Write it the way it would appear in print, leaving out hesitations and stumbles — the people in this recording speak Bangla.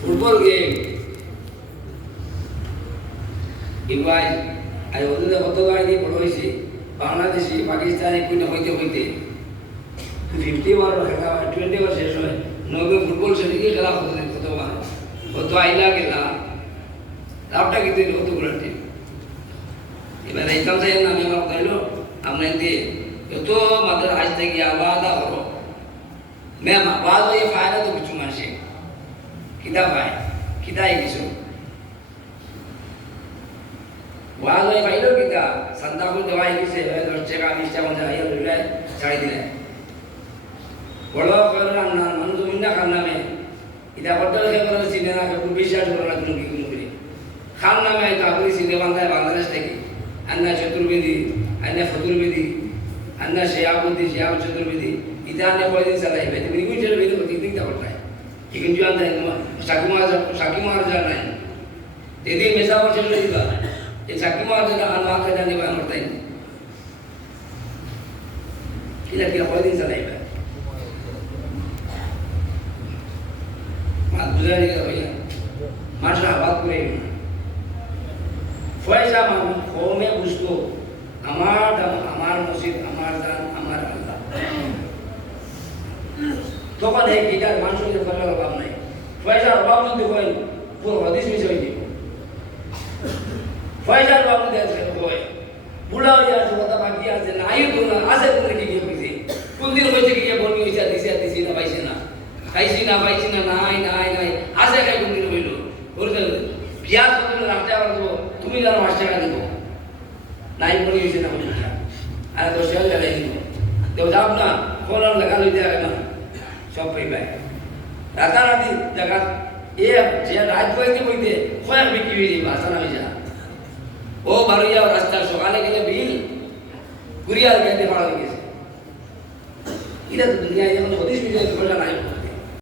ফুটবল গেম ইংরাজ আর ওদের কত গাড়ি বড় হয়েছে বাংলাদেশি পাকিস্তানি কুইনা হইতে হইতে 50 বার খেলা 20 বার শেষ হয় নবে ফুটবল সেদিকে খেলা হতে কতবার কত আইলা গেলা লাভটা কিন্তু কতগুলো টিম এবার এইটাও যাই না আমি আমার কথা হলো আপনার দিয়ে এত মাত্র আজ থেকে আলাদা হলো ম্যাম আওয়াজ হয়ে পায় না তো কিছু মানুষে কিতা পায় কিতাই কিছু ওয়াজ হয়ে পাইল কিতা সন্ধ্যা করে দেওয়া গেছে 10 টাকা 20 টাকা মধ্যে আইয়া লইলে ছাড়ি দিলে বড় করে রান্না মানুষ মিন্না খান নামে এটা করতে হলে করে চিনে না খুব বিশ্বাস করে না তুমি কি করে খান নামে তারপরে চিনে বান্ধায় বাংলাদেশ থেকে আন্না চতুর্বেদী আন্না ফতুর্বেদী আন্না শেয়াবতী শেয়াব চতুর্বেদী এটা আন্না কয়দিন চালাইবে তুমি ইংলিশের বেদে প্রতিদিন তা করতাই এখন জোয়ান দেয় তোমার সাকি মার যা নাই এদিন মেশা বছর দিবা এই সাকি মার যেটা আন মাকে জানি বা করতাই কিলা কিলা কয়দিন চালাইবে মাত বুঝা দিকে ভাইয়া মাঠরা আবাদ করে ফয়সা মানুষ কমে বুঝতো আমার দাম আমার মসজিদ আমার দান আমার আল্লাহ তখন এই গিটার মানুষের ফলের অভাব নাই ফয়সার অভাব যদি হয় পুরো হদিস মিশে হয়ে যাব ফয়সার অভাব যদি হয় বুড়া হয়ে আছে কথা বাকি আছে নাই তো না আছে তুমি কি হয়েছে কোন দিন হয়েছে কি বলবি হয়েছে দিছি না পাইছে না খাইছি না পাইছি না নাই নাই নাই আছে খাই কোন দিন হইল করতে বিয়ার করতে রাখতে পারবো তুমি জানো 5 টাকা দিব নাই বলি হয়েছে না বলি আর 10 টাকা লাগাই দিব দেও যাব না ফোন লাগা লই দেয় না সব পাইবে রাতারাতি জায়গা এ যে রাত হইতে হইতে কয়েক বিক্রি হয়ে যাবে আসা নামে যা ও বারুইয়া রাস্তা সকালে গেলে বিল কুরিয়ার গেতে পাড়া গেছে এটা তো দুনিয়ায় এখন 30 মিনিটের খোঁজা নাই